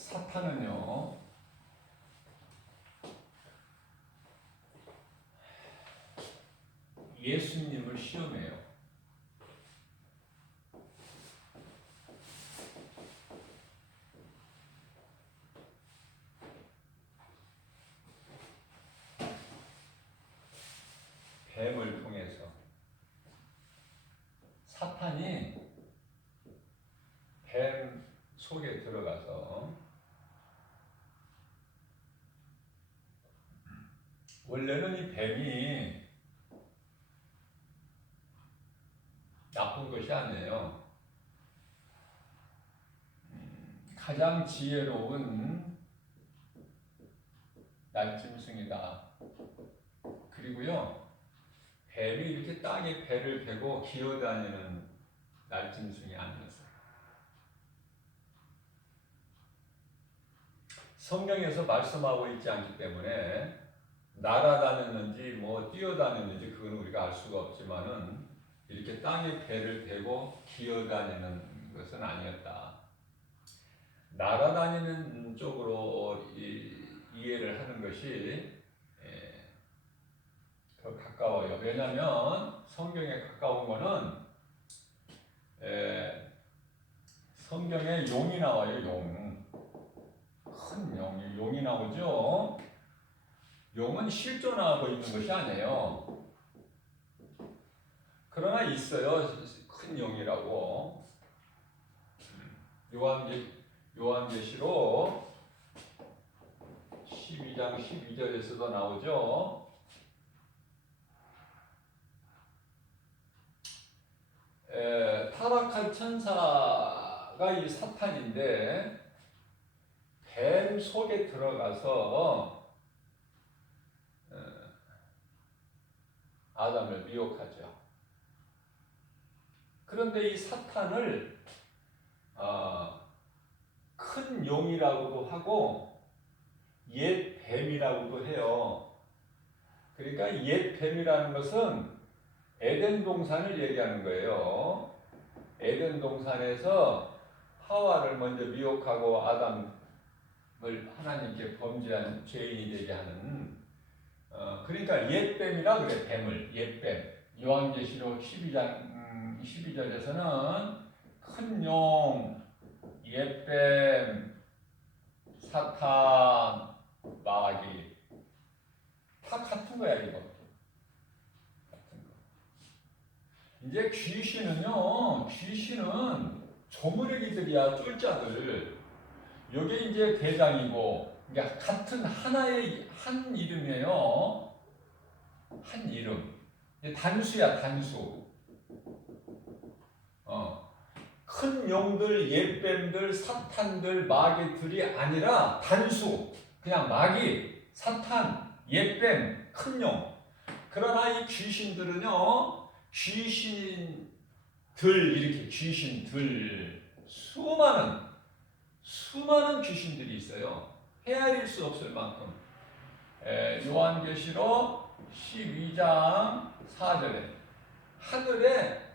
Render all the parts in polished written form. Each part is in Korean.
사탄은요, 예수님을 시험해요. 뱀을 통해서. 사탄이 뱀 속에 들어가서 원래는 이 뱀이 나쁜 것이 아니에요. 가장 지혜로운 날짐승이다. 그리고요, 뱀이 이렇게 땅에 배를 베고 기어다니는 날짐승이 아니었어요. 성경에서 말씀하고 있지 않기 때문에 날아다녔는지 뭐 뛰어다녔는지 그건 우리가 알 수가 없지만은 이렇게 땅에 배를 대고 기어다니는 것은 아니었다. 날아다니는 쪽으로 이해를 하는 것이 더 가까워요. 왜냐하면 성경에 가까운 거는 성경에 용이 나와요. 용. 큰 용이 나오죠. 용은 실존하고 있는 것이 아니에요. 그러나 있어요. 큰 용이라고. 요한계시록 12장 12절에서도 나오죠. 타락한 천사가 이 사탄인데 뱀 속에 들어가서 아담을 미혹하죠. 그런데 이 사탄을 큰 용이라고도 하고 옛 뱀이라고도 해요. 그러니까 옛 뱀이라는 것은 에덴 동산을 얘기하는 거예요. 에덴 동산에서 하와를 먼저 미혹하고 아담을 하나님께 범죄한 죄인이 되게 하는 그러니까 옛뱀이라 그래. 뱀을 옛뱀. 요한계시록 12장 12절에서는 큰 용, 옛뱀, 사탄, 마귀 다 같은 거야 이거. 이제 귀신은 조무래기들이야. 쫄자들. 요게 이제 대장이고, 그러니까 같은 하나의 한 이름이에요. 한 이름. 단수야, 단수. 큰 용들, 옛뱀들, 사탄들, 마귀들이 아니라 단수. 그냥 마귀, 사탄, 옛뱀, 큰 용. 그러나 이 귀신들은요, 귀신들, 이렇게 귀신들, 수많은 귀신들이 있어요. 헤아릴 수 없을 만큼. 요한계시록 12장 4절에 하늘에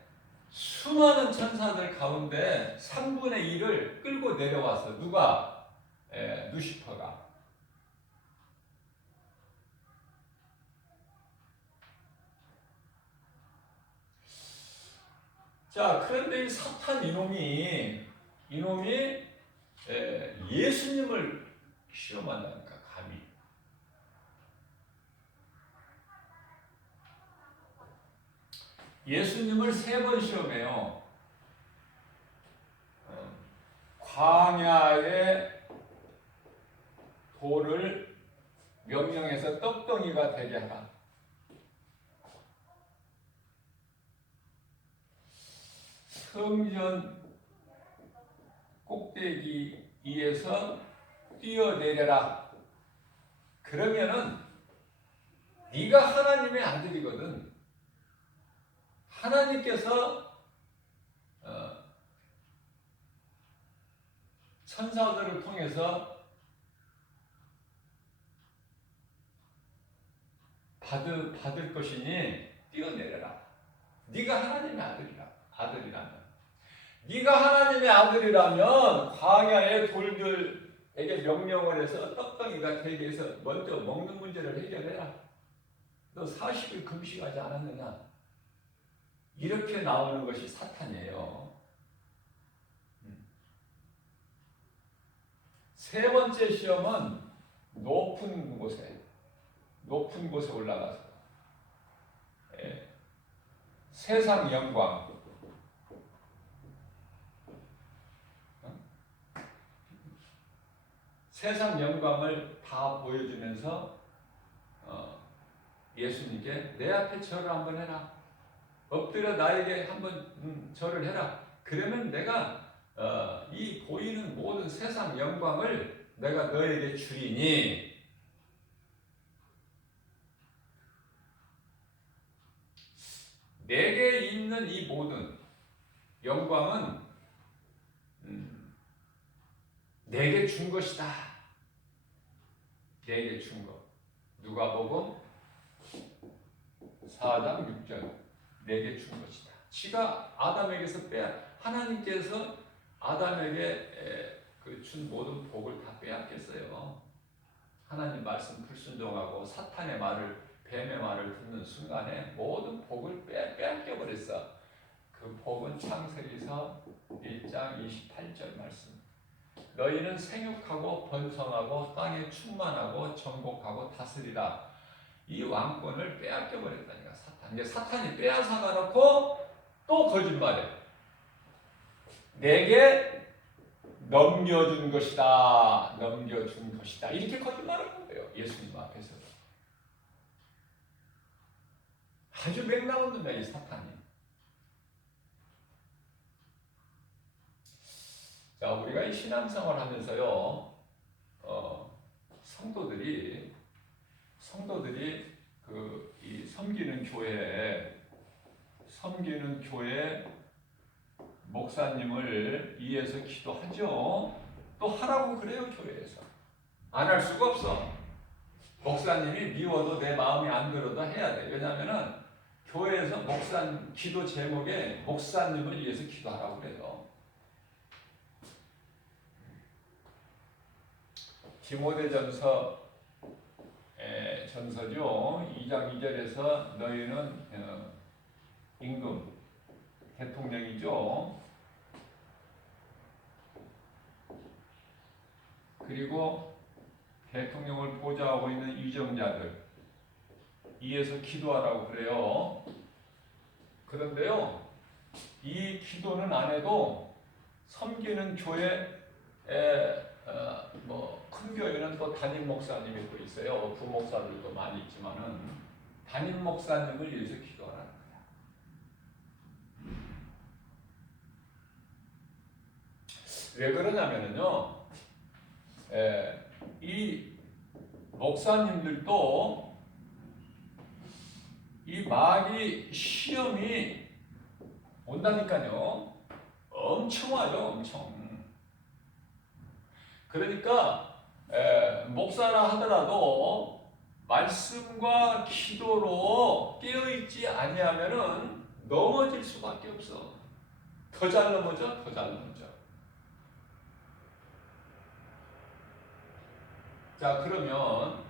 수많은 천사들 가운데 3분의 1을 끌고 내려와서 누가? 루시퍼가. 자, 그런데 이 사탄 이놈이 예수님을 시험한다니까, 감히. 예수님을 3번 시험해요. 광야의 돌을 명령해서 떡덩이가 되게 하라. 성전 꼭대기 위에서 뛰어내려라. 그러면은 네가 하나님의 아들이거든. 하나님께서 천사들을 통해서 받을 것이니 뛰어내려라. 네가 하나님의 아들이라면. 네가 하나님의 아들이라면 광야의 돌들 에게 명령을 해서 떡덩이가 되게 해서 먼저 먹는 문제를 해결해라. 너 40일 금식하지 않았느냐? 이렇게 나오는 것이 사탄이에요. 세 번째 시험은 높은 곳에 올라가서 세상 영광, 세상 영광을 다 보여주면서 예수님께 내 앞에 절을 한번 해라. 엎드려 나에게 한번 절을 해라. 그러면 내가 이 보이는 모든 세상 영광을 내가 너에게 주리니. 내게 있는 이 모든 영광은 내게 준 것이다. 내게 준 것. 누가복음 4장 6절. 내게 준 것이다. 지가 아담에게서 하나님께서 아담에게 준 모든 복을 다 빼앗겼어요. 하나님 말씀 불순종하고 사탄의 말을, 뱀의 말을 듣는 순간에 모든 복을 빼앗겨 버렸어. 그 복은 창세기서 1장 28절 말씀. 너희는 생육하고 번성하고 땅에 충만하고 정복하고 다스리라. 이 왕권을 빼앗겨 버렸다니까 사탄. 이제 사탄이 빼앗아가 놓고 또 거짓말해. 내게 넘겨준 것이다. 넘겨준 것이다. 이렇게 거짓말하는 거예요. 예수님 앞에서도. 아주 맥락 없는 거야, 이 사탄이. 자, 우리가 이 신앙생활 하면서요, 성도들이 이 섬기는 교회 목사님을 위해서 기도하죠. 또 하라고 그래요, 교회에서. 안 할 수가 없어. 목사님이 미워도 내 마음이 안 들어도 해야 돼. 왜냐하면은 교회에서 기도 제목에 목사님을 위해서 기도하라고 그래요. 디모데전서죠. 2장 2절에서 너희는 임금, 대통령이죠. 그리고 대통령을 보좌하고 있는 위정자들 위에서 기도하라고 그래요. 그런데요, 이 기도는 안 해도 섬기는 교회 큰 교회는 또 담임 목사님이 또 있어요. 부목사들도 많이 있지만은 담임 목사님을 위해서 기도하라는 거야. 왜 그러냐면은요, 이 목사님들도 이 마귀 시험이 온다니까요. 엄청 와요, 엄청. 그러니까 목사라 하더라도 말씀과 기도로 깨어있지 아니하면은 넘어질 수밖에 없어. 더 잘 넘어져, 더 잘 넘어져. 자, 그러면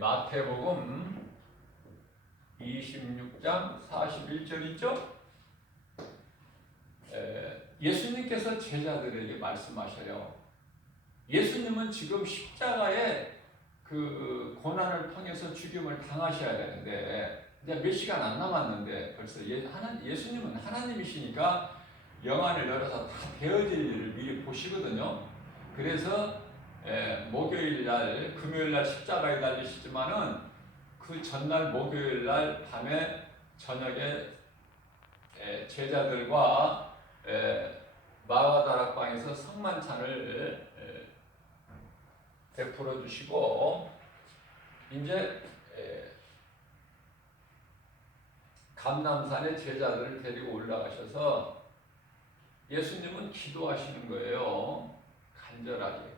마태복음 26장 41절 있죠? 예수님께서 제자들에게 말씀하셔요. 예수님은 지금 십자가에 그 고난을 통해서 죽임을 당하셔야 되는데 이제 몇 시간 안 남았는데 벌써 예수님은 하나님이시니까 영안을 열어서 다 되어질 일을 미리 보시거든요. 그래서 목요일 날, 금요일 날 십자가에 달리시지만은 그 전날 목요일 날 밤에 저녁에 제자들과 마가다락방에서 성만찬을 베풀어 주시고 이제 감람산에 제자들을 데리고 올라가셔서 예수님은 기도하시는 거예요. 간절하게.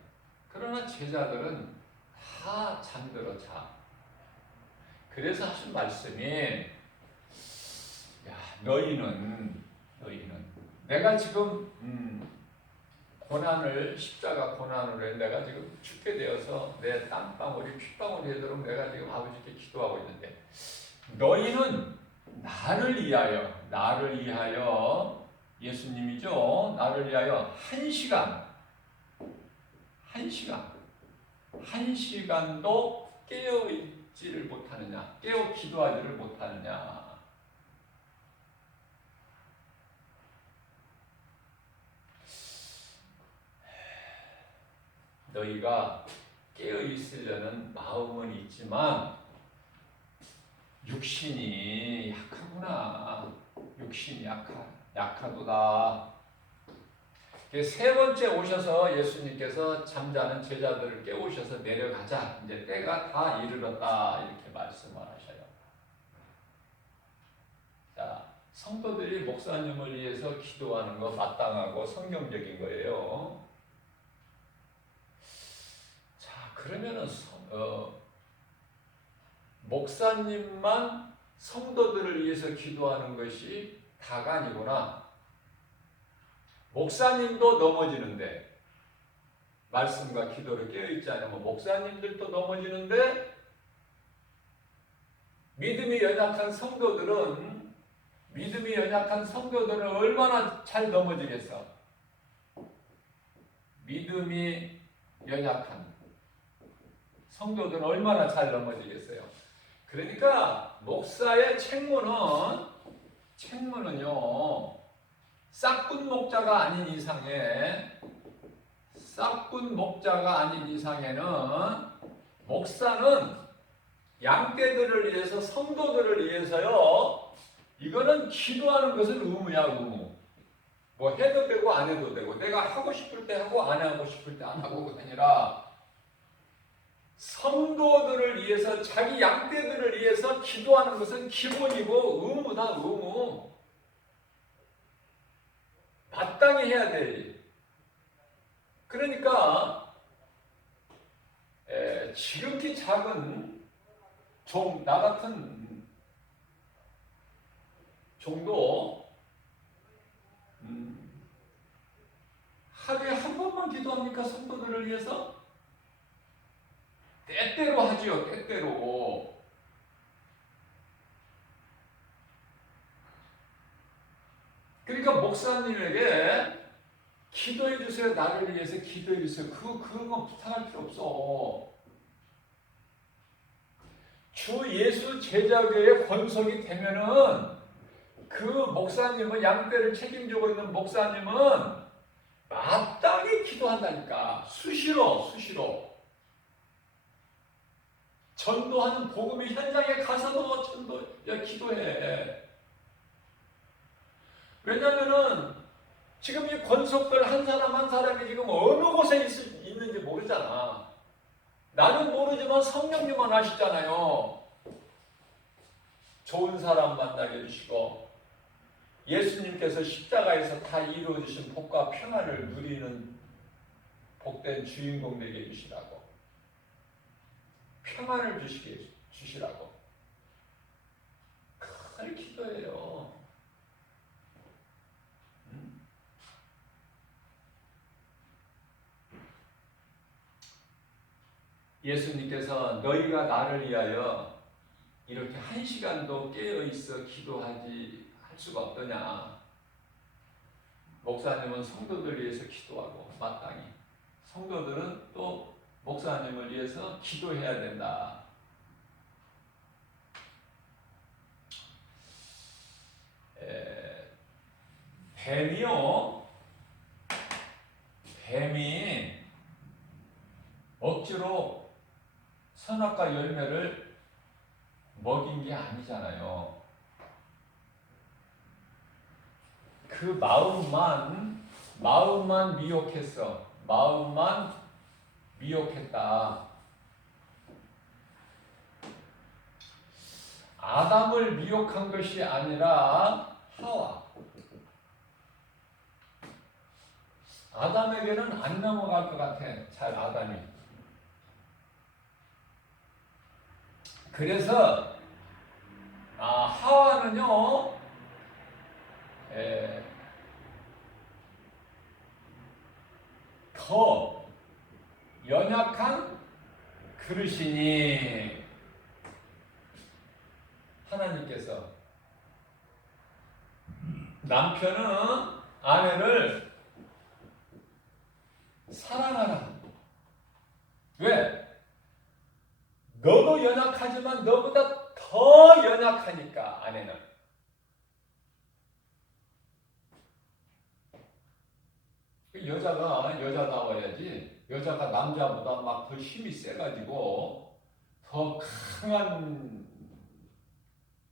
그러나 제자들은 다 잠들어 자. 그래서 하신 말씀이 야, 너희는 내가 지금 십자가 고난으로 해 내가 지금 죽게 되어서 내 땀방울이 핏방울이 되도록 내가 지금 아버지께 기도하고 있는데 너희는 나를 위하여 예수님이죠. 나를 위하여 한 시간도 깨어 있지를 못하느냐, 깨어 기도하지를 못하느냐. 너희가 깨어 있으려는 마음은 있지만 육신이 약하구나. 육신이 약하도다. 세 번째 오셔서 예수님께서 잠자는 제자들을 깨우셔서 내려가자. 이제 때가 다 이르렀다. 이렇게 말씀을 하셔요. 자, 성도들이 목사님을 위해서 기도하는 거 마땅하고 성경적인 거예요. 자, 그러면은 목사님만 성도들을 위해서 기도하는 것이 다가 아니구나. 목사님도 넘어지는데 말씀과 기도를 깨어있지 않으면 목사님들도 넘어지는데 믿음이 연약한 성도들은 얼마나 잘 넘어지겠어. 믿음이 연약한 성도들은 얼마나 잘 넘어지겠어요. 그러니까 목사의 책무는요 싹군 목자가 아닌 이상에는 목사는 양떼들을 위해서 성도들을 위해서요 이거는 기도하는 것은 의무야. 의무. 뭐 해도 되고 안 해도 되고 내가 하고 싶을 때 하고 안 하고 싶을 때 안 하고가 아니라 성도들을 위해서 자기 양떼들을 위해서 기도하는 것은 기본이고 의무다. 의무. 마땅히 해야 될 일. 그러니까 지극히 작은 나 같은 종도 하루에 한 번만 기도합니까? 성도들을 위해서? 때때로 하지요. 때때로. 그러니까 목사님에게 기도해 주세요. 나를 위해서 기도해 주세요. 그런 거 부탁할 필요 없어. 주 예수 제자교회 권속이 되면은 그 목사님은 양떼를 책임지고 있는 목사님은 마땅히 기도한다니까. 수시로. 전도하는 복음의 현장에 가서도 기도해. 왜냐면은 지금 이 권속들 한 사람 한 사람이 지금 어느 곳에 있는지 모르잖아. 나는 모르지만 성령님만 아시잖아요. 좋은 사람 만나게 해주시고 예수님께서 십자가에서 다 이루어주신 복과 평안을 누리는 복된 주인공 되게 해주시라고. 평안을 주시라고. 큰 기도예요. 예수님께서 너희가 나를 위하여 이렇게 한 시간도 깨어있어 할 수가 없더냐. 목사님은 성도들 위해서 기도하고 마땅히 성도들은 또 목사님을 위해서 기도해야 된다. 뱀이 억지로 선악과 열매를 먹인 게 아니잖아요. 그 마음만 미혹했어. 마음만 미혹했다. 아담을 미혹한 것이 아니라 하와. 아담에게는 안 넘어갈 것 같아. 잘 아담이. 그래서 하와는요 더 연약한 그릇이니 하나님께서 남편은 아내를 사랑하라. 왜? 너도 연약하지만 너보다 더 연약하니까 아내는. 여자가 여자다워야지. 여자가 남자보다 막 더 힘이 세가지고 더 강한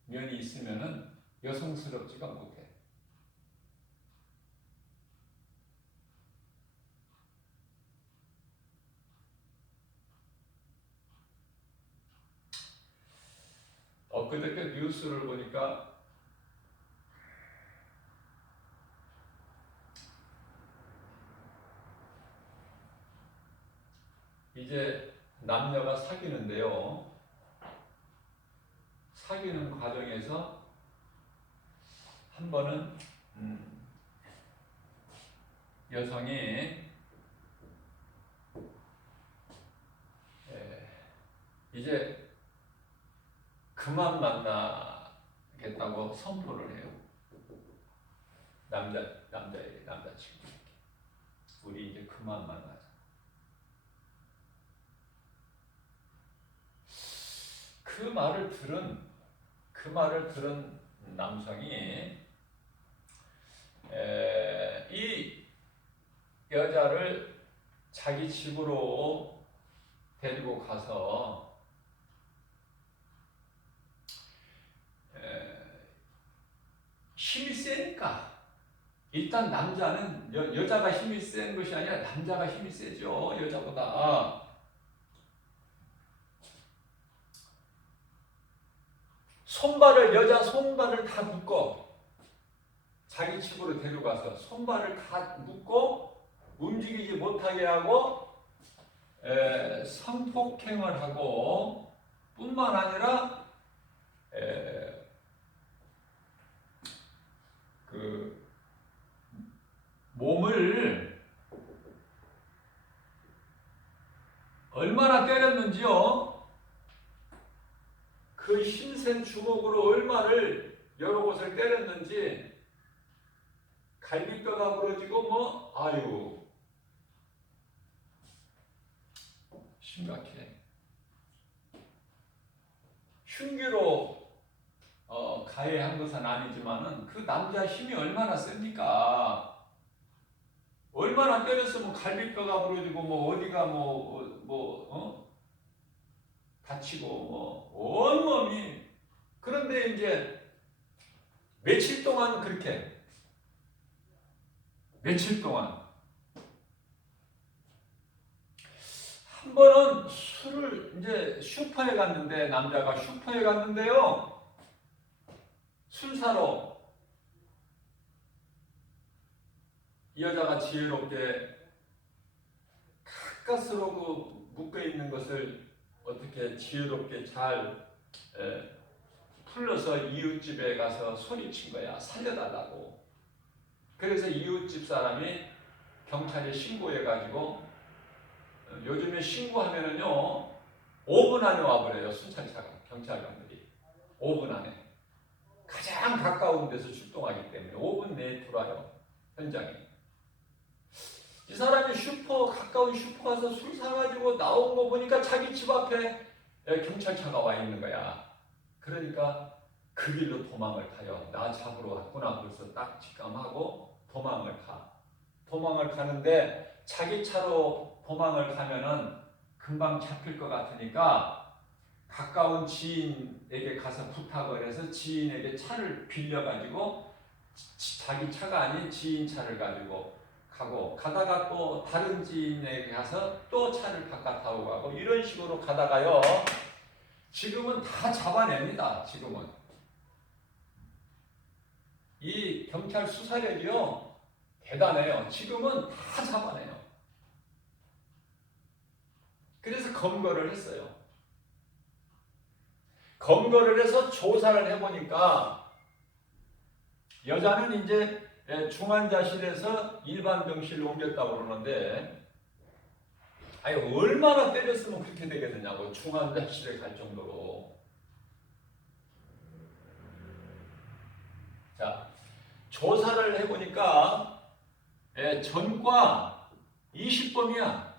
면이 있으면은 여성스럽지가 못해. 엊그저께 뉴스를 보니까 이제 남녀가 사귀는데요. 사귀는 과정에서 한 번은 여성이 이제 그만 만나겠다고 선포를 해요. 남자친구에게. 우리 이제 그만 만나자. 그 말을 들은 남성이 이 여자를 자기 집으로 데리고 가서 힘이 세니까 일단 남자는 여자가 힘이 센 것이 아니라 남자가 힘이 세죠. 여자보다. 여자 손발을 다 묶어 자기 집으로 데려가서 손발을 다 묶고 움직이지 못하게 하고 성폭행을 하고 뿐만 아니라 그 몸을 얼마나 때렸는지요. 그 힘센 주먹으로 얼마를 여러 곳을 때렸는지 갈비뼈가 부러지고 아유 심각해. 흉기로 가해한 것은 아니지만은 그 남자 힘이 얼마나 셉니까? 얼마나 때렸으면 갈비뼈가 부러지고 어디가 다치고 온몸이. 그런데 이제 며칠 동안 한 번은 술을 이제 슈퍼에 갔는데 남자가 슈퍼에 갔는데요. 술 사러 이 여자가 지혜롭게 가까스로 그 묶여 있는 것을 어떻게 지혜롭게 잘 풀러서 이웃집에 가서 소리친 거야. 살려달라고. 그래서 이웃집 사람이 경찰에 신고해가지고 요즘에 신고하면은요 5분 안에 와버려요. 순찰차가. 경찰관들이 5분 안에 가장 가까운 데서 출동하기 때문에 5분 내에 들어와요. 현장에. 이 사람이 가까운 슈퍼 가서 술 사가지고 나온 거 보니까 자기 집 앞에 경찰차가 와 있는 거야. 그러니까 그 길로 도망을 가요. 나 잡으러 왔구나. 벌써 딱 직감하고 도망을 가는데 자기 차로 도망을 가면은 금방 잡힐 것 같으니까 가까운 지인에게 가서 부탁을 해서 지인에게 차를 빌려가지고 자기 차가 아닌 지인 차를 가지고 가다가 또 다른 지인에게 가서 또 차를 바꿔 타고 가고 이런 식으로 가다가요. 지금은 다 잡아냅니다. 지금은. 이 경찰 수사력이요. 대단해요. 지금은 다 잡아내요. 그래서 검거를 했어요. 검거를 해서 조사를 해보니까 여자는 이제 중환자실에서 일반 병실로 옮겼다고 그러는데 아니 얼마나 때렸으면 그렇게 되겠느냐고 중환자실에 갈 정도로. 자, 조사를 해보니까 전과 20범이야.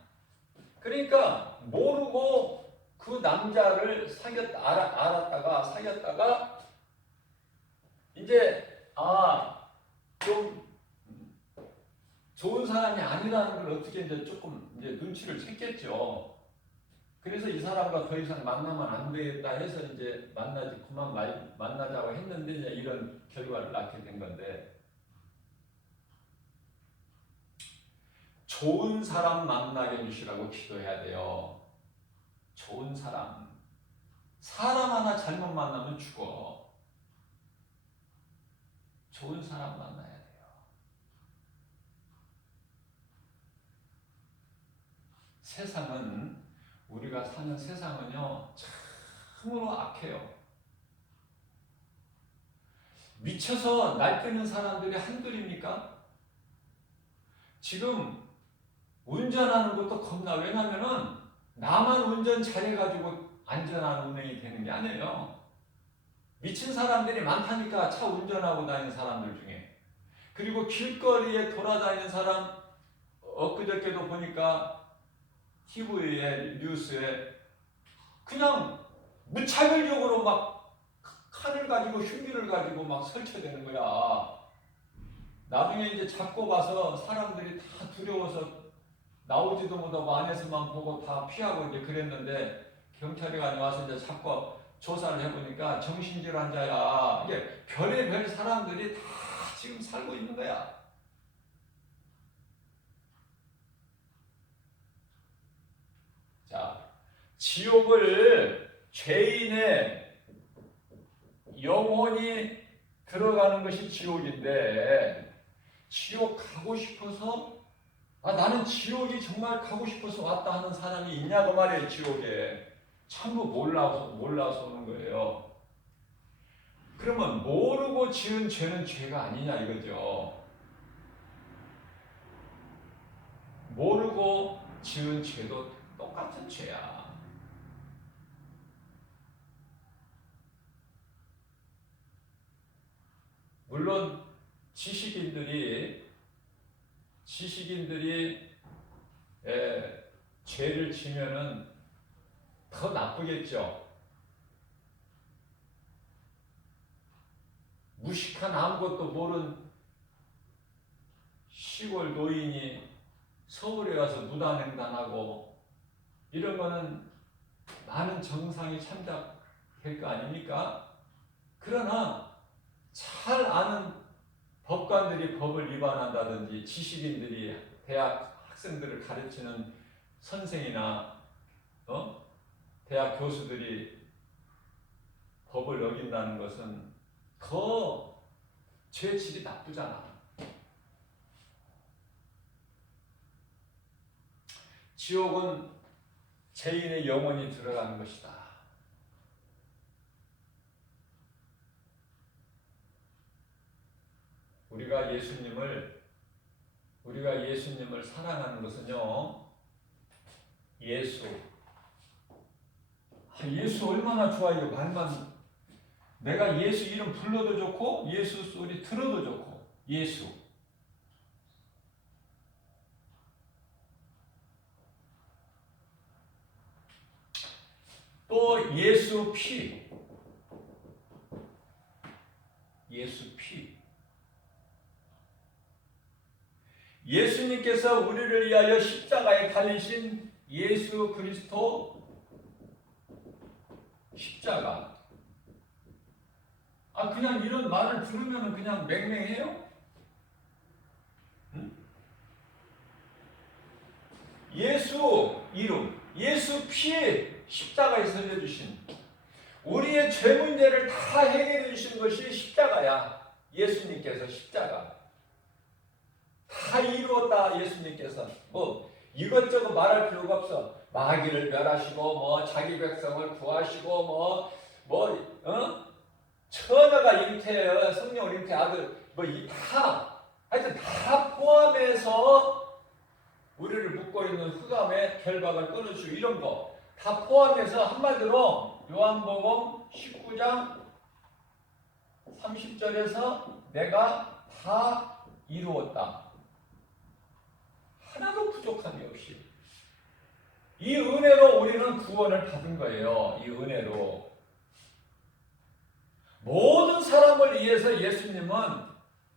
그러니까 모르고 그 남자를 알았다가 사귀었다가 이제 좀 좋은 사람이 아니라는 걸 어떻게 이제 조금 이제 눈치를 챘겠죠. 그래서 이 사람과 더 이상 만나면 안 되겠다 해서 이제 그만 만나자고 했는데 이제 이런 결과를 낳게 된 건데, 좋은 사람 만나게 해주시라고 기도해야 돼요. 좋은 사람. 사람 하나 잘못 만나면 죽어. 좋은 사람 만나야 돼요. 세상은, 우리가 사는 세상은요, 참으로 악해요. 미쳐서 날뛰는 사람들이 한둘입니까? 지금 운전하는 것도 겁나. 왜냐면은 나만 운전 잘해가지고 안전한 운행이 되는 게 아니에요. 미친 사람들이 많다니까, 차 운전하고 다니는 사람들 중에. 그리고 길거리에 돌아다니는 사람, 엊그저께도 보니까 TV에, 뉴스에 그냥 무차별적으로 막 칼을 가지고 흉기를 가지고 막 설쳐대는 거야. 나중에 이제 잡고 가서 사람들이 다 두려워서 나오지도 못하고 안에서만 보고 다 피하고 이제 그랬는데, 경찰이 와서 이제 잡고 조사를 해보니까 정신질환자야. 이게 별의별 사람들이 다 지금 살고 있는 거야. 자, 지옥을 죄인의 영혼이 들어가는 것이 지옥인데, 지옥 가고 싶어서 나는 지옥이 정말 가고 싶어서 왔다 하는 사람이 있냐고 말이에요. 지옥에 전부 몰라서 오는 거예요. 그러면 모르고 지은 죄는 죄가 아니냐 이거죠. 모르고 지은 죄도 똑같은 죄야. 물론 지식인들이 죄를 지면은 더 나쁘겠죠. 무식한 아무것도 모른 시골 노인이 서울에 와서 무단횡단하고 이런 거는 많은 정상이 참작될 거 아닙니까? 그러나 잘 아는 법관들이 법을 위반한다든지, 지식인들이 대학 학생들을 가르치는 선생이나 대학 교수들이 법을 어긴다는 것은 더 죄질이 나쁘잖아. 지옥은 죄인의 영혼이 들어가는 것이다. 우리가 예수님을 사랑하는 것은요, 예수 얼마나 좋아. 이거 말만, 내가 예수 이름 불러도 좋고 예수 소리 들어도 좋고. 예수, 또 예수 피, 예수님께서 우리를 위하여 십자가에 달리신 예수 그리스도 십자가. 그냥 이런 말을 들으면 그냥 맹맹해요? 응? 예수 이름, 예수 피에 십자가에 살려주신, 우리의 죄 문제를 다 해결해 주신 것이 십자가야. 예수님께서 십자가 다 이루었다. 예수님께서 이것저것 말할 필요가 없어. 마귀를 멸하시고 자기 백성을 구하시고 처녀가 잉태해요. 성령 잉태 아들 하여튼 다 포함해서 우리를 묶고 있는 흑암의 결박을 끊어주고 이런 거 다 포함해서 한마디로 요한복음 19장 30절에서 내가 다 이루었다. 하나도 부족함이 없이. 이 은혜로 우리는 구원을 받은 거예요. 이 은혜로. 모든 사람을 위해서 예수님은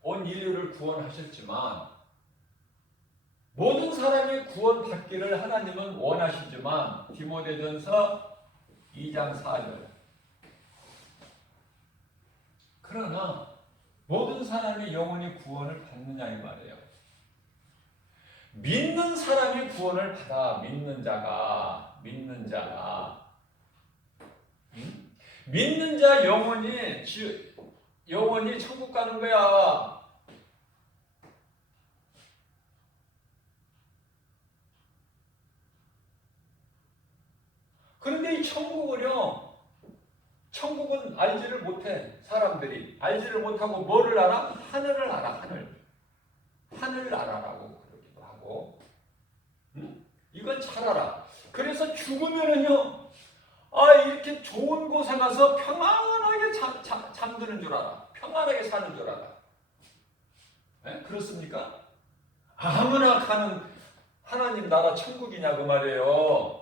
온 인류를 구원하셨지만 모든 사람이 구원받기를 하나님은 원하시지만 디모데전서 2장 4절 그러나 모든 사람이 영원히 구원을 받느냐 이 말이에요. 믿는 사람이 구원을 받아. 믿는 자가 믿는 자 영원히 천국 가는 거야. 그런데 이 천국은 알지를 못해. 사람들이 알지를 못하고 뭐를 알아? 하늘을 알아. 하늘 나라라고 그러기도 하고. 이건 잘 알아. 그래서 죽으면은요, 이렇게 좋은 곳에 가서 평안하게 잠드는 줄 알아. 평안하게 사는 줄 알아. 네? 그렇습니까? 아무나 가는 하나님 나라 천국이냐 그 말이에요.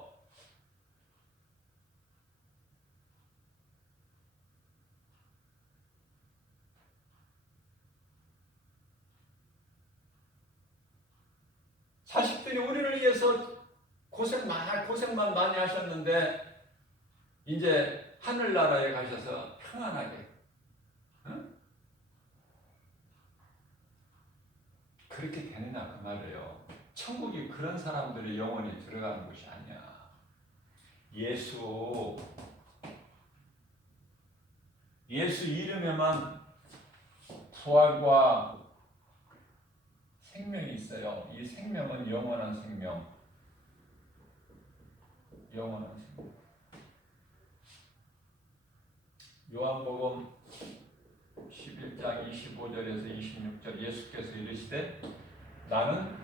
자식들이 우리를 위해서 고생만 많이 하셨는데 이제 하늘나라에 가셔서 평안하게, 응? 그렇게 되느냐 그 말이에요. 천국이 그런 사람들이 영원히 들어가는 곳이 아니야. 예수 이름에만 부활과 생명이 있어요. 이 생명은 영원한 생명. 요한복음 11장 25절에서 26절 예수께서 이르시되 나는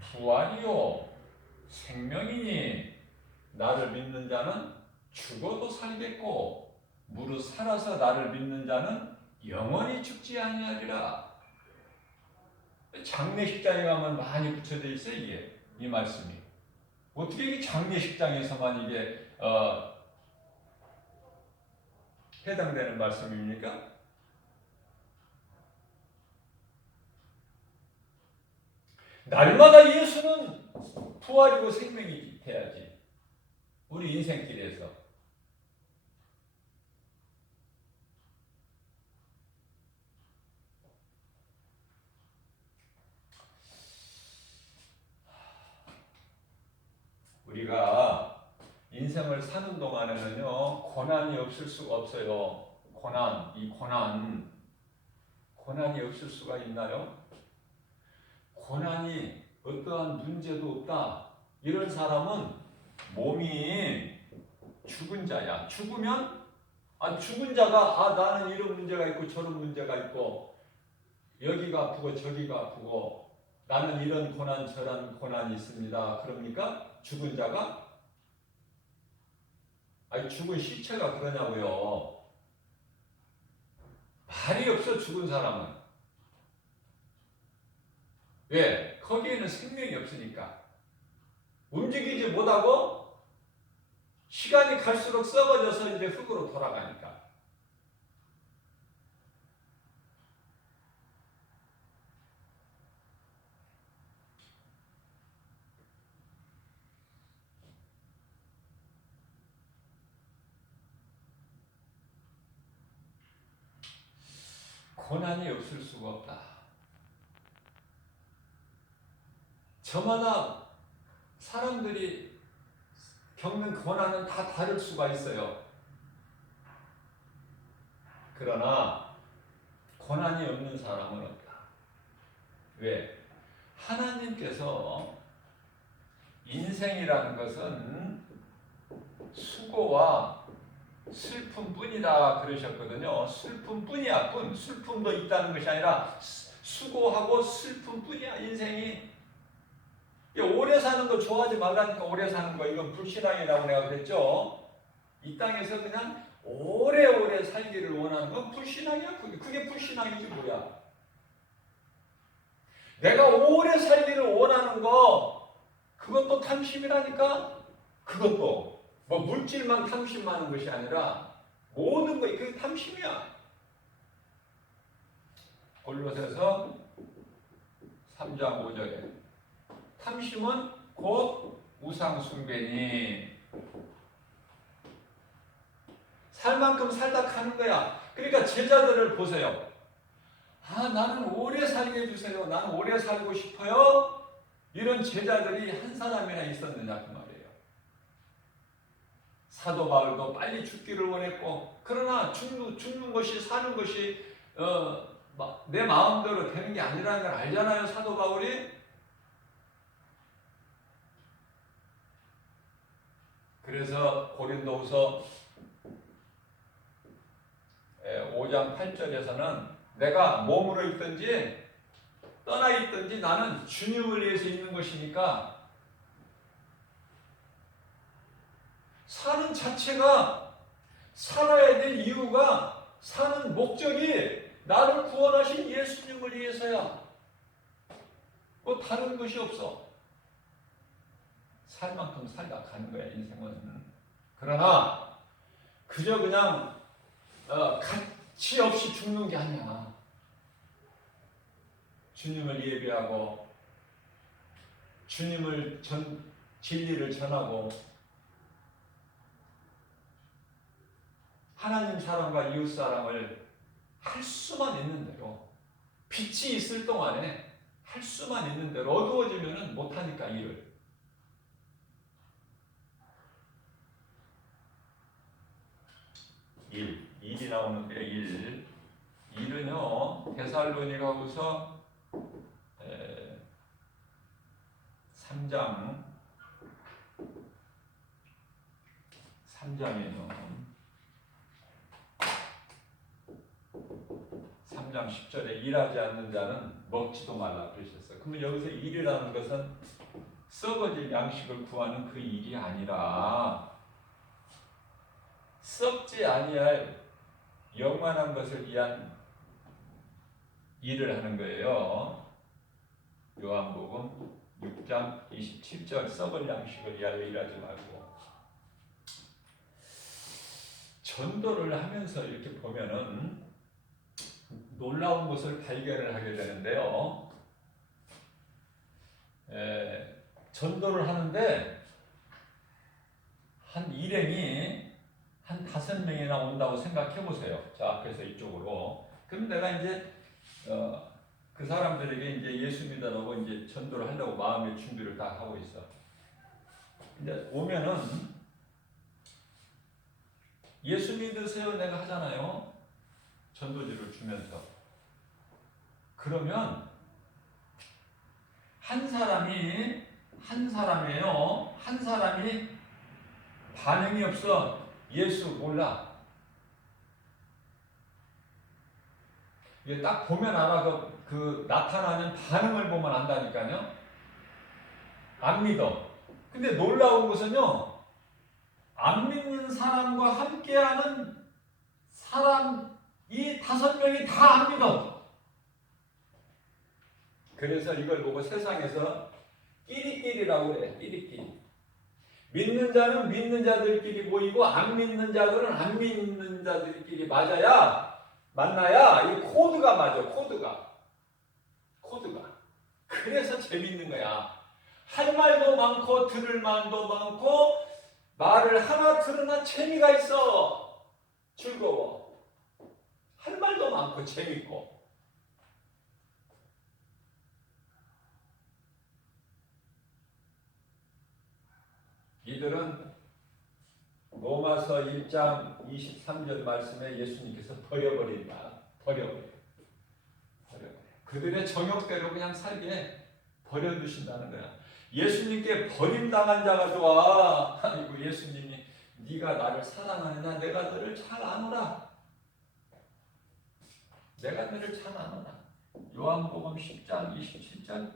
부활이요 생명이니 나를 믿는 자는 죽어도 살겠고 무릇 살아서 나를 믿는 자는 영원히 죽지 아니하리라. 장례식장에 가면 많이 붙여져 있어요. 이 말씀이. 어떻게 이게 장례식장에서만 이게 해당되는 말씀입니까? 날마다 예수는 부활이고 생명이 돼야지. 우리 인생길에서. 우리가 인생을 사는 동안에는요, 고난이 없을 수가 없어요. 고난이 없을 수가 있나요? 고난이 어떠한 문제도 없다. 이런 사람은 몸이 죽은 자야. 죽으면 죽은 자가 나는 이런 문제가 있고 저런 문제가 있고 여기가 아프고 저기가 아프고 나는 이런 고난 저런 고난이 있습니다. 그럽니까? 죽은 자가? 죽은 시체가 그러냐고요. 말이 없어 죽은 사람은. 왜? 거기에는 생명이 없으니까. 움직이지 못하고 시간이 갈수록 썩어져서 이제 흙으로 돌아가니까. 고난이 없을 수가 없다. 저마다 사람들이 겪는 고난은 다 다를 수가 있어요. 그러나 고난이 없는 사람은 없다. 왜? 하나님께서 인생이라는 것은 수고와 슬픔뿐이다 그러셨거든요. 슬픔뿐이야. 슬픔도 있다는 것이 아니라 수고하고 슬픔뿐이야 인생이. 오래 사는 거 좋아하지 말라니까. 오래 사는 거 이건 불신앙이라고 내가 그랬죠. 이 땅에서 그냥 오래오래 살기를 원하는 건 불신앙이야. 그게 불신앙이지 뭐야. 내가 오래 살기를 원하는 거 그것도 탐심이라니까. 그것도 뭐 물질만 탐심하는 것이 아니라 모든 거 그게 탐심이야. 골로새서 3장 5절에 탐심은 곧 우상 숭배니. 살 만큼 살다 가는 거야. 그러니까 제자들을 보세요. 나는 오래 살게 해주세요. 나는 오래 살고 싶어요. 이런 제자들이 한 사람이나 있었느냐 그 말이에요. 사도 바울도 빨리 죽기를 원했고, 그러나 죽는 것이 사는 것이 내 마음대로 되는 게 아니라는 걸 알잖아요. 사도 바울이. 그래서 고린도후서 5장 8절에서는 내가 몸으로 있든지 떠나 있든지 나는 주님을 위해서 있는 것이니까 사는 자체가, 살아야 될 이유가, 사는 목적이 나를 구원하신 예수님을 위해서야. 뭐 다른 것이 없어. 살 만큼 살다 가는 거야 인생은. 그러나 그저 그냥 가치 없이 죽는 게 아니야. 주님을 예배하고 주님을 진리를 전하고 하나님 사랑과 이웃 사랑을 할 수만 있는 대로, 빛이 있을 동안에 할 수만 있는 대로, 어두워지면은 못하니까 일을. 일이 나오는데 일은요 데살로니가후서 3장이요 3장 10절에 일하지 않는 자는 먹지도 말라 그러셨어요. 그러면 여기서 일이라는 것은 썩어질 양식을 구하는 그 일이 아니라 썩지 아니할 영원한 것을 위한 일을 하는 거예요. 요한복음 6장 27절 썩을 양식을 위하여 일하지 말고. 전도를 하면서 이렇게 보면은 놀라운 것을 발견을 하게 되는데요. 전도를 하는데 한 일행이 한 5명이나 온다고 생각해 보세요. 자, 앞에서 이쪽으로. 그럼 내가 이제 그 사람들에게 이제 예수 믿으라고 이제 전도를 하려고 마음의 준비를 다 하고 있어. 이제 오면은 예수 믿으세요 내가 하잖아요. 전도지를 주면서. 그러면 한 사람이 반응이 없어. 예수 몰라. 이게 딱 보면 알아. 그 나타나는 반응을 보면 안다니까요. 안 믿어. 근데 놀라운 것은요, 안 믿는 사람과 함께하는 사람이 5명이 다 안 믿어. 그래서 이걸 보고 세상에서 끼리끼리라고 그래. 끼리끼리. 믿는 자는 믿는 자들끼리 모이고 안 믿는 자들은 안 믿는 자들끼리 만나야 이 코드가 맞아. 코드가. 그래서 재밌는 거야. 할 말도 많고 들을 말도 많고 말을 하나 들으나 재미가 있어. 즐거워. 할 말도 많고 재밌고. 이들은 로마서 1장 23절 말씀에 예수님께서 버려버린다. 버려버려. 그들의 정욕대로 그냥 살게 버려두신다는 거야. 예수님께 버림당한 자가 좋아. 아이고 예수님이 네가 나를 사랑하느냐? 내가 너를 잘 아노라. 요한복음 10장 27절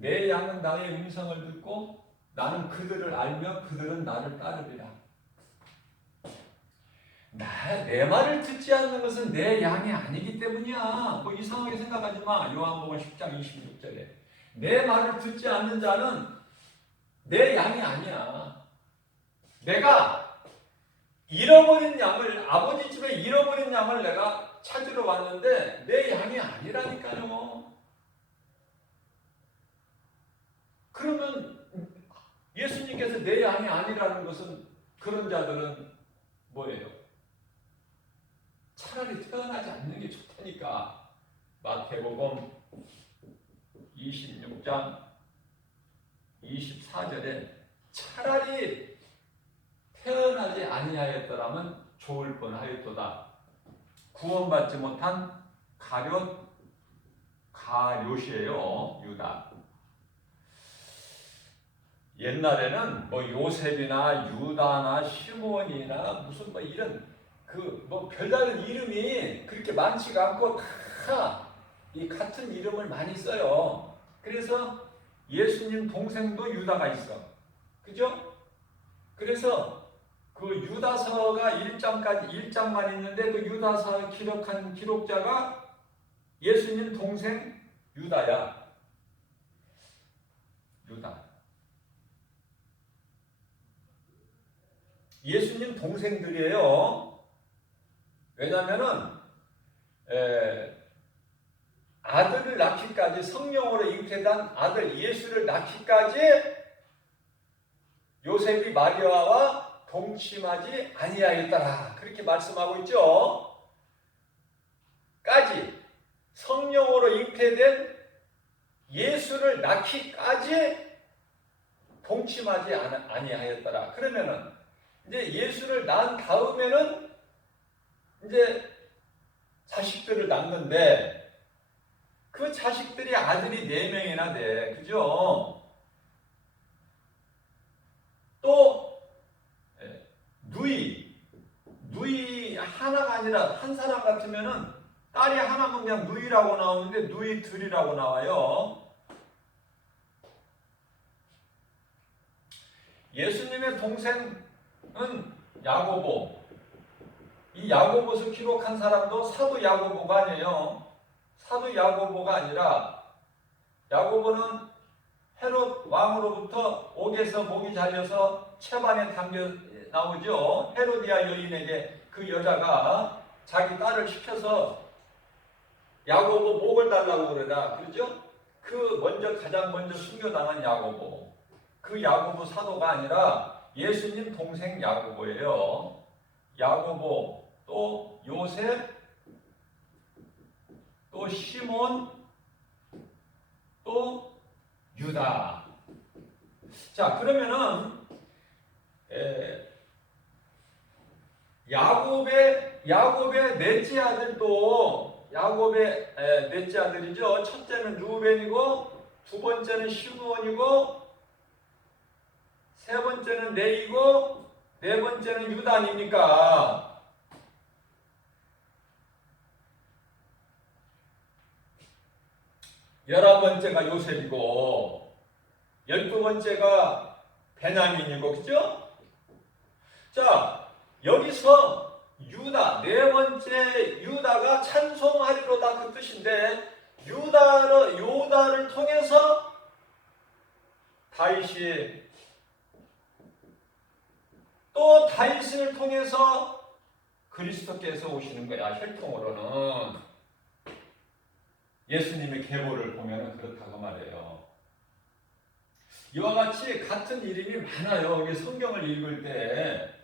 내 양은 나의 음성을 듣고 나는 그들을 알며 그들은 나를 따르리라. 내 말을 듣지 않는 것은 내 양이 아니기 때문이야. 뭐 이상하게 생각하지 마. 요한복음 10장 26절에 내 말을 듣지 않는 자는 내 양이 아니야. 내가 잃어버린 양을, 아버지 집에 잃어버린 양을 내가 찾으러 왔는데 내 양이 아니라니까요. 그러면 예수님께서 내 양이 아니라는 것은 그런 자들은 뭐예요? 차라리 태어나지 않는 게 좋다니까. 마태복음 26장 24절에 차라리 태어나지 아니하였더라면 좋을 뻔하였도다. 구원받지 못한 가룟이에요. 유다. 옛날에는 뭐 요셉이나 유다나 시몬이나 무슨 뭐 이런 그 뭐 별다른 이름이 그렇게 많지가 않고 다 이 같은 이름을 많이 써요. 그래서 예수님 동생도 유다가 있어. 그죠? 그래서 그 유다서가 1장만 있는데 그 유다서 기록한 기록자가 예수님 동생 유다야. 유다. 예수님 동생들이에요. 왜냐면은 아들을 낳기까지 성령으로 잉태된 아들 예수를 낳기까지 요셉이 마리아와 동침하지 아니하였더라. 그렇게 말씀하고 있죠. 까지 성령으로 잉태된 예수를 낳기까지 동침하지 아니하였더라. 그러면은 이제 예수를 낳은 다음에는 이제 자식들을 낳는데 그 자식들이 아들이 4명이나 돼. 그죠? 또 누이 하나가 아니라 한 사람 같으면은 딸이 하나면 그냥 누이라고 나오는데 누이 둘이라고 나와요. 예수님의 동생은 야고보. 이 야고보서 기록한 사람도 사도 야고보가 아니에요. 사도 야고보가 아니라 야고보는 헤롯 왕으로부터 옥에서 목이 잘려서 채반에 담겨 나오죠. 헤로디아 여인에게 그 여자가 자기 딸을 시켜서 야고보 목을 달라고 그러다. 그러죠? 가장 먼저 순교당한 야고보. 그 야고보 사도가 아니라 예수님 동생 야고보예요. 야고보, 또 요셉, 또 시몬, 또 유다. 자, 그러면은 야곱의 넷째 아들도 야곱의 넷째 아들이죠. 첫째는 루벤이고 두 번째는 시므온이고 세 번째는 레이고 네 번째는 유다 아닙니까? 열한 번째가 요셉이고 12번째가 베냐민이고, 그죠? 자, 여기서 유다, 네 번째 유다가 찬송하리로다 그 뜻인데, 요다를 통해서 다윗이, 또 다윗을 통해서 그리스도께서 오시는 거야. 혈통으로는 예수님의 계보를 보면 그렇다고 말해요. 이와 같이 같은 이름이 많아요. 우리 성경을 읽을 때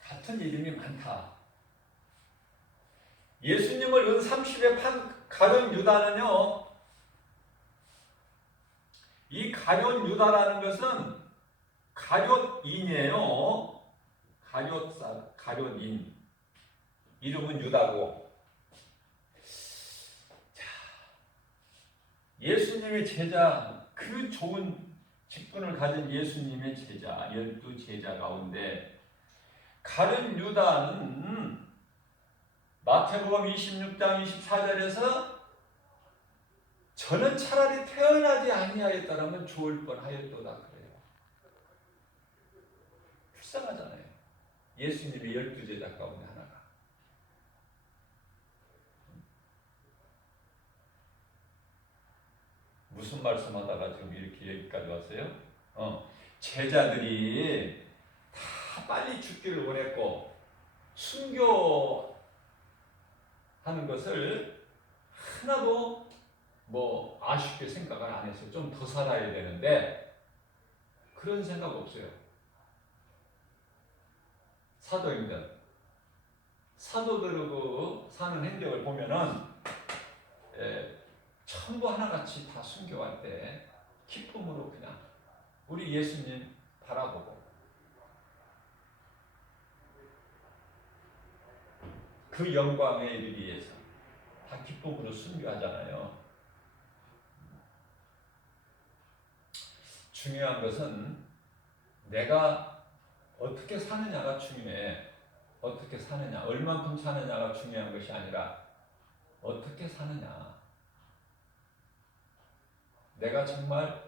같은 이름이 많다. 예수님을 은 30에 판 가룟 유다는요, 이 가룟 유다라는 것은 가룟인이에요. 가룟인. 이름은 유다고. 자, 예수님의 제자, 그 좋은 직분을 가진 예수님의 제자, 12제자 가운데 가룟 유다는 마태복음 26장 24절에서 저는 차라리 태어나지 아니하였다라면 좋을 뻔하였도다 그래요. 불쌍하잖아요. 예수님의 12제자 가운데 하나가. 무슨 말씀하다가 지금 이렇게 여기까지 왔어요? 제자들이 다 빨리 죽기를 원했고 순교하는 것을 하나도 뭐 아쉽게 생각을 안 했어요. 좀 더 살아야 되는데 그런 생각 없어요. 사도들의 그 사는 행적을 보면은 전부 하나같이 다 순교할 때 기쁨으로 그냥 우리 예수님 바라보고 그 영광에 이르기 위해서 다 기쁨으로 순교하잖아요. 중요한 것은 내가 어떻게 사느냐가 중요해. 어떻게 사느냐, 얼만큼 사느냐가 중요한 것이 아니라 어떻게 사느냐. 내가 정말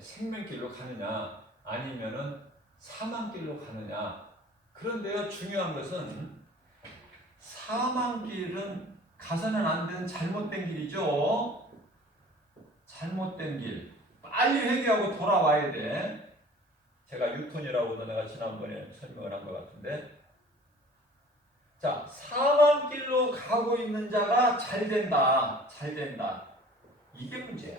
생명길로 가느냐 아니면은 사망길로 가느냐. 그런데요, 중요한 것은 사망길은 가서는 안 되는 잘못된 길이죠. 잘못된 길. 빨리 회개하고 돌아와야 돼. 제가 유턴이라고도 내가 지난번에 설명을 한 것 같은데, 자, 사망길로 가고 있는 자가 잘된다. 이게 문제야.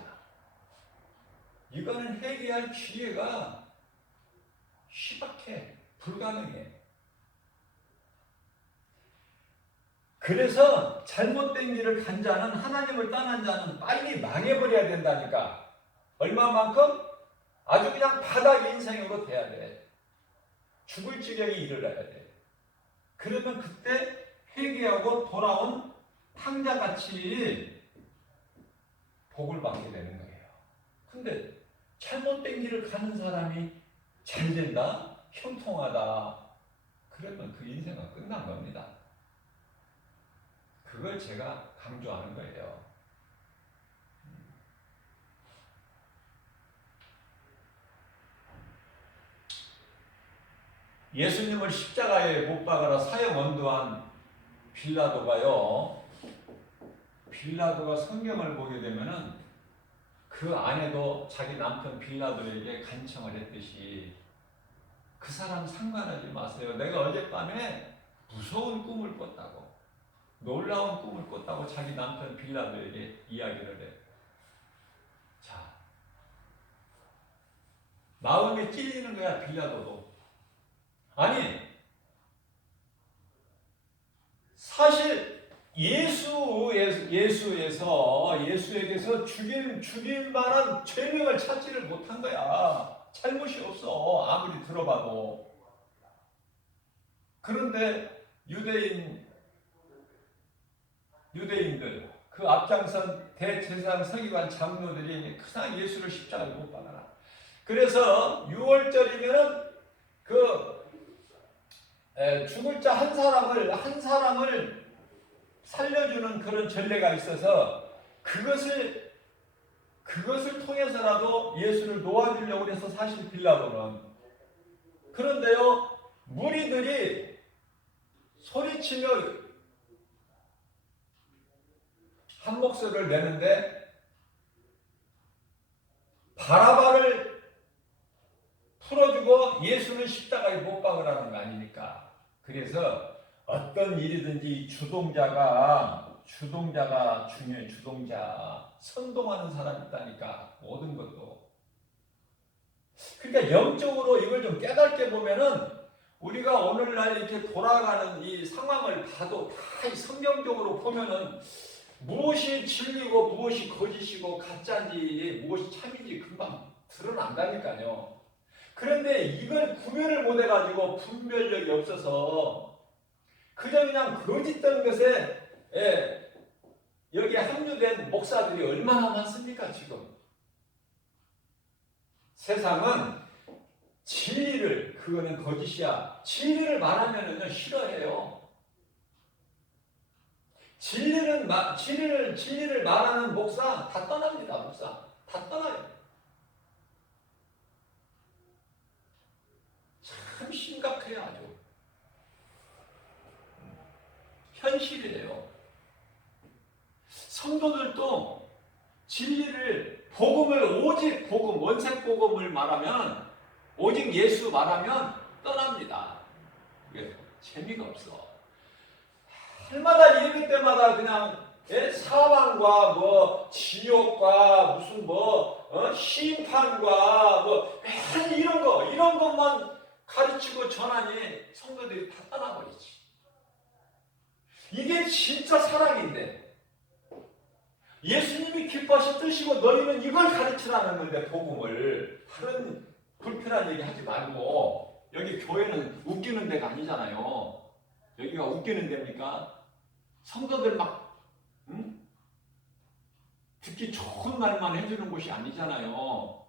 이거는 회개할 기회가 희박해. 불가능해. 그래서 잘못된 길을 간 자는, 하나님을 떠난 자는 빨리 망해버려야 된다니까. 얼마만큼? 아주 그냥 바닥 인생으로 돼야 돼. 죽을 지경에 이르러야 돼. 그러면 그때 회개하고 돌아온 탕자같이 복을 받게 되는 거예요. 근데 잘못된 길을 가는 사람이 잘 된다? 형통하다? 그러면 그 인생은 끝난 겁니다. 그걸 제가 강조하는 거예요. 예수님을 십자가에 못 박아라 사형 언도한 빌라도가요. 빌라도가 성경을 보게 되면은 그 아내도 자기 남편 빌라도에게 간청을 했듯이 그 사람 상관하지 마세요. 내가 어젯밤에 무서운 꿈을 꿨다고, 놀라운 꿈을 꿨다고 자기 남편 빌라도에게 이야기를 해. 자, 마음에 찔리는 거야 빌라도도. 아니, 사실 예수에게서 죽일 만한 죄명을 찾지를 못한 거야. 잘못이 없어. 아무리 들어봐도. 그런데 유대인들, 그 앞장선 대제사장 서기관 장로들이 그냥 예수를 십자가에 못 박아라. 그래서 6월절이면은 죽을 자 한 사람을 살려주는 그런 전례가 있어서 그것을 통해서라도 예수를 놓아주려고 해서 사실 빌라도는. 그런데요, 무리들이 소리치며 한 목소리를 내는데 바라바를 풀어주고 예수는 십자가에 못 박으라는 거 아닙니까? 그래서 어떤 일이든지 주동자가 중요해. 주동자. 선동하는 사람이 있다니까. 모든 것도. 그러니까 영적으로 이걸 좀 깨닫게 보면은 우리가 오늘날 이렇게 돌아가는 이 상황을 봐도 다 성경적으로 보면은 무엇이 진리고 무엇이 거짓이고 가짜인지 무엇이 참인지 금방 드러난다니까요. 그런데 이걸 구별을 못 해가지고 분별력이 없어서 그저 그냥 거짓된 것에 여기에 합류된 목사들이 얼마나 많습니까 지금. 세상은 진리를, 그거는 거짓이야, 진리를 말하면은 싫어해요. 진리를 말하는 목사 다 떠납니다. 목사 다 떠나요. 참 심각해요. 아주 현실이에요. 성도들도 진리를 복음을 오직 복음 원색 복음을 말하면 오직 예수 말하면 떠납니다. 이게 재미가 없어. 해마다 예배 때마다 그냥 사방과 뭐 지옥과 무슨 심판과 맨 이런 것만 가르치고 전하니 성도들이 다 떠나버리지. 이게 진짜 사랑인데 예수님이 기뻐하셨듯이고 너희는 이걸 가르치라는 건데 복음을 다른 불편한 얘기 하지 말고 여기 교회는 웃기는 데가 아니잖아요. 여기가 웃기는 데입니까? 성도들 막 듣기 좋은 말만 해주는 곳이 아니잖아요.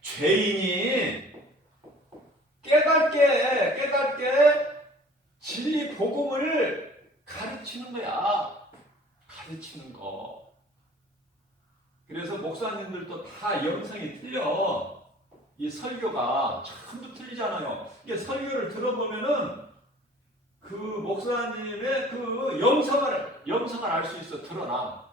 죄인이 깨닫게 진리 복음을 가르치는 거야. 가르치는 거. 그래서 목사님들도 다 영성이 틀려. 이 설교가 전부 틀리잖아요. 이게 설교를 들어보면은 그 목사님의 그 영성을 알 수 있어. 드러나.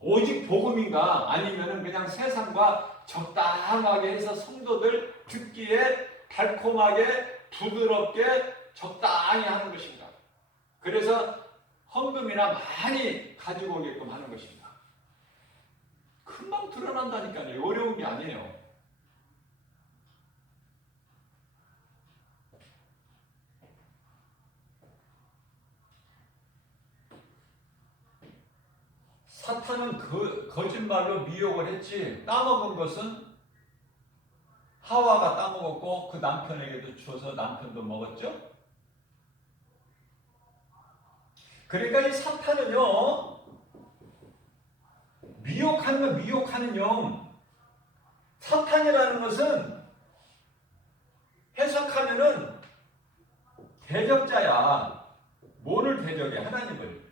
오직 복음인가 아니면은 그냥 세상과 적당하게 해서 성도들 듣기에 달콤하게 부드럽게 적당히 하는 것인가. 그래서 헌금이나 많이 가지고 오게끔 하는 것입니다. 금방 드러난다니까요. 어려운 게 아니에요. 사탄은 거짓말로 미혹을 했지. 따먹은 것은 하와가 따먹었고 그 남편에게도 주어서 남편도 먹었죠. 그러니까 이 사탄은요, 미혹하는 영. 사탄이라는 것은 해석하면은 대적자야. 뭐를 대적해? 하나님을.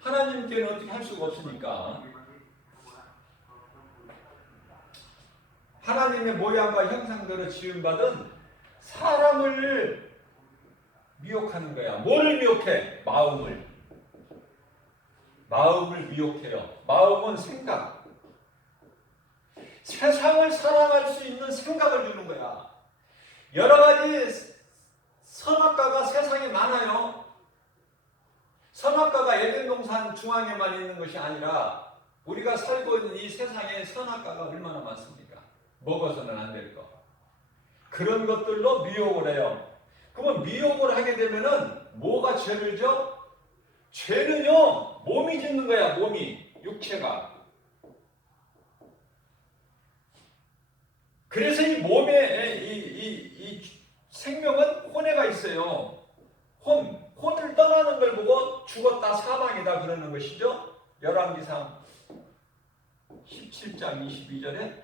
하나님께는 어떻게 할 수가 없으니까. 하나님의 모양과 형상대로 지음받은 사람을 미혹하는 거야. 뭐를 미혹해? 마음을 미혹해요. 마음은 생각. 세상을 사랑할 수 있는 생각을 주는 거야. 여러 가지 선악과가 세상에 많아요. 선악과가 에덴 동산 중앙에만 있는 것이 아니라 우리가 살고 있는 이 세상에 선악과가 얼마나 많습니까? 먹어서는 안 될 거. 그런 것들로 미혹을 해요. 그러면 미혹을 하게 되면은 뭐가 죄를 져? 죄는요, 몸이 짓는 거야. 몸이, 육체가. 그래서 이 몸에 이 생명은 혼애가 있어요. 혼을 떠나는 걸 보고 죽었다 사망이다 그러는 것이죠. 열왕기상 17장 22절에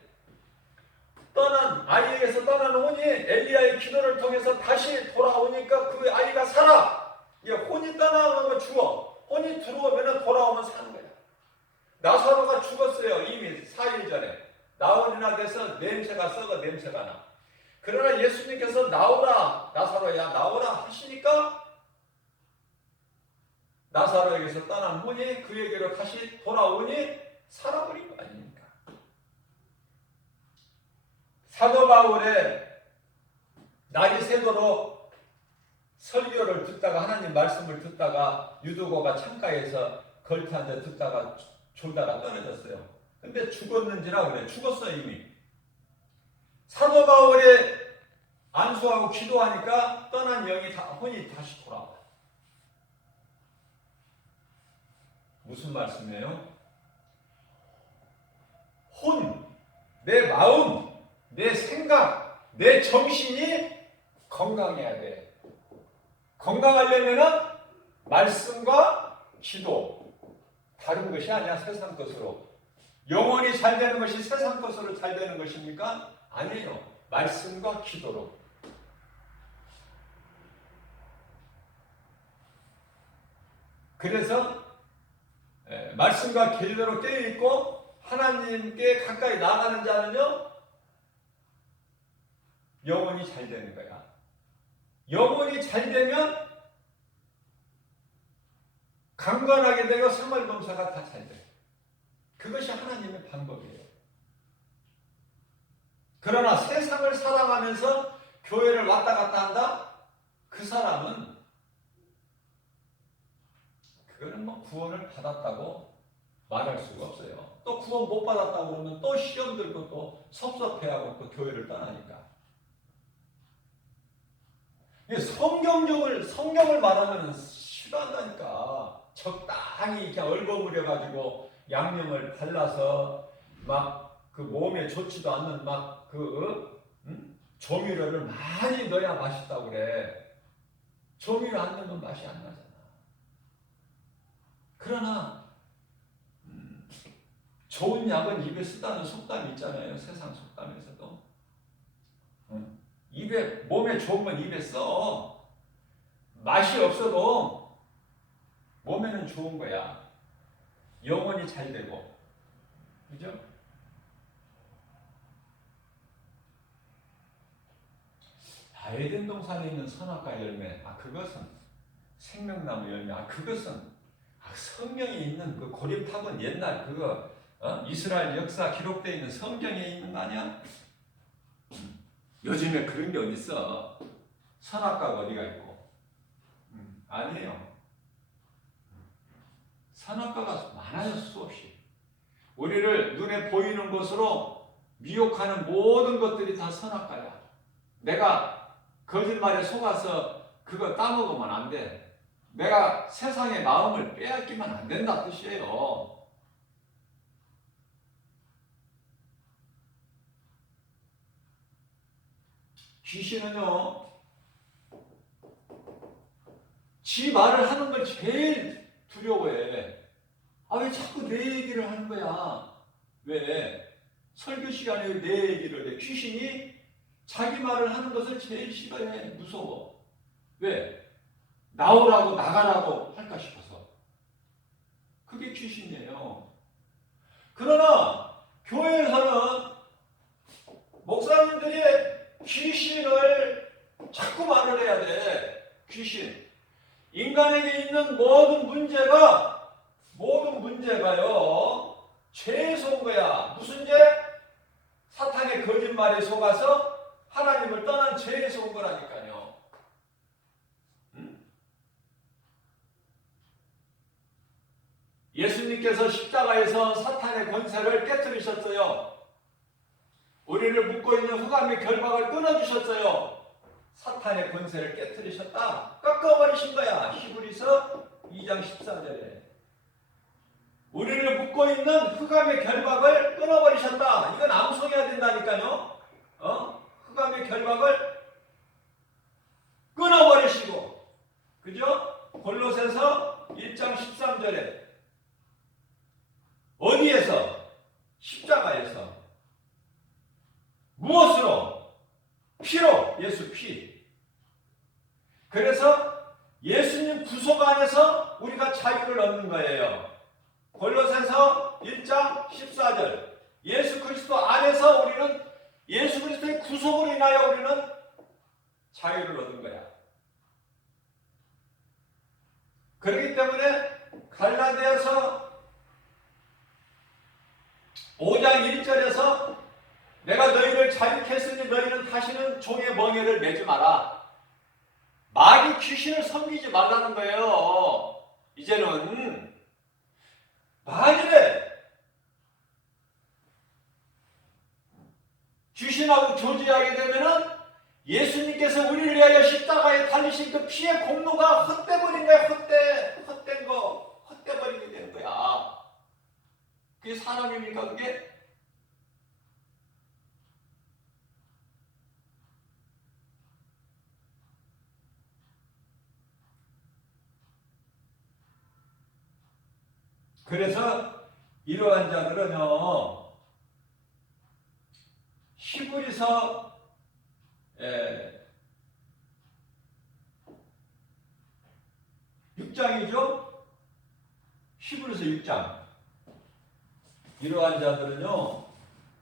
아이에게서 떠난 혼이 엘리야의 기도를 통해서 다시 돌아오니까 그 아이가 살아. 이게 혼이 떠나면 죽어. 혼이 들어오면 돌아오면 사는 거야. 나사로가 죽었어요. 이미 4일 전에. 나흘이나 돼서 냄새가 썩어. 냄새가 나. 그러나 예수님께서 나오라, 나사로야 나오라 하시니까 나사로에게서 떠난 혼이 그에게로 다시 돌아오니 살아버린 거 아닙니까? 사도 바울의 날이 새도록 설교를 듣다가 하나님 말씀을 듣다가 유두고가 창가에서 걸터 앉아 듣다가 졸다가 떨어졌어요. 근데 죽었는지라 그래. 죽었어 이미. 사도 바울이 안수하고 기도하니까 떠난 혼이 다시 돌아와. 무슨 말씀이에요? 내 마음, 내 생각, 내 정신이 건강해야 돼. 건강하려면은 말씀과 기도, 다른 것이 아니야. 세상 것으로 영혼이 잘 되는 것이 세상 것으로 잘 되는 것입니까? 아니에요. 말씀과 기도로. 그래서 말씀과 기도로 깨어있고 하나님께 가까이 나가는 자는요, 영혼이 잘 되는 거야. 영혼이 잘 되면 강건하게 되고 생활봉사가 다 잘 돼. 그것이 하나님의 방법이에요. 그러나 세상을 살아가면서 교회를 왔다 갔다 한다? 그 사람은 그거는 뭐 구원을 받았다고 말할 수가 없어요. 또 구원 못 받았다고 그러면 또 시험 들고 또 섭섭해하고 또 교회를 떠나니까. 성경을 말하면 싫어한다니까. 적당히 이렇게 얼버무려가지고 양념을 발라서 막 그 몸에 좋지도 않는 막 조미료를 많이 넣어야 맛있다고 그래. 조미료 안 넣으면 맛이 안 나잖아. 그러나 좋은 약은 입에 쓰다는 속담이 있잖아요. 세상 속담에서도. 몸에 좋은 건 입에 써. 맛이 없어도 몸에는 좋은 거야. 영혼이 잘 되고. 그죠? 에덴 동산에 있는 선악과 열매, 그것은 생명나무 열매, 그것은 성경에 있는 그 고립학원 옛날 그거 이스라엘 역사 기록되어 있는 성경에 있는 거 아니야? 요즘에 그런 게 어디 있어? 선악과가 어디가 있고? 아니에요. 선악과가 많아요, 수없이. 우리를 눈에 보이는 것으로 미혹하는 모든 것들이 다 선악과야. 내가 거짓말에 속아서 그거 따먹으면 안 돼. 내가 세상의 마음을 빼앗기면 안 된다 뜻이에요. 귀신은요, 지 말을 하는 걸 제일 두려워해. 왜 자꾸 내 얘기를 하는 거야? 왜? 설교 시간에 내 얘기를 해. 귀신이 자기 말을 하는 것을 제일 싫어해. 무서워. 왜? 나오라고 나가라고 할까 싶어서. 그게 귀신이에요. 그러나 교회에서는 목사님들이 귀신을 자꾸 말을 해야 돼. 귀신. 인간에게 있는 모든 문제가요, 죄에 속은 거야. 무슨 죄? 사탄의 거짓말에 속아서 하나님을 떠난 죄에 속은 거라니까요. 예수님께서 십자가에서 사탄의 권세를 깨뜨리셨어요. 우리를 묶고 있는 흑암의 결박을 끊어주셨어요. 사탄의 권세를 깨뜨리셨다. 꺾어버리신 거야. 히브리서 2장 14절에. 우리를 묶고 있는 흑암의 결박을 끊어버리셨다. 이건 암송해야 된다니까요. 흑암의 결박을 끊어버리시고, 그죠? 골로새서 1장 13절에 어디에서? 십자가에서. 무엇으로? 피로. 예수 피. 그래서 예수님 구속 안에서 우리가 자유를 얻는 거예요. 골로새서 1장 14절. 예수 그리스도 안에서 우리는 예수 그리스도의 구속으로 인하여 우리는 자유를 얻은 거야. 그렇기 때문에 갈라디아서 5장 1절에서 내가 너희를 자유케 했으니 너희는 다시는 종의 멍에를 매지 마라. 마귀 귀신을 섬기지 말라는 거예요. 이제는 마귀를 귀신하고 교제하게 되면은 예수님께서 우리를 위하여 십자가에 달리신 그 피의 공로가 헛되버린 거야. 헛된 거, 헛되버리게 되는 거야. 그게 사람입니까, 그게? 그래서 이러한 자들은요, 히브리서 6장이죠? 히브리서 6장. 이러한 자들은요,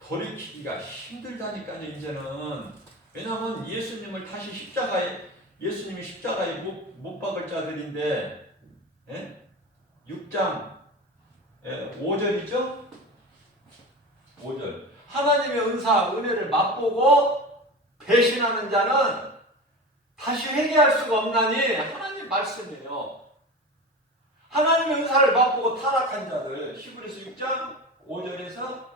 돌이키기가 힘들다니까요, 이제는. 왜냐하면 예수님을 다시 예수님이 십자가에 못 박을 자들인데, 6장 5절이죠? 5절. 하나님의 은혜를 맛보고 배신하는 자는 다시 회개할 수가 없나니, 하나님 말씀이에요. 하나님의 은사를 맛보고 타락한 자들, 히브리서 6장 5절에서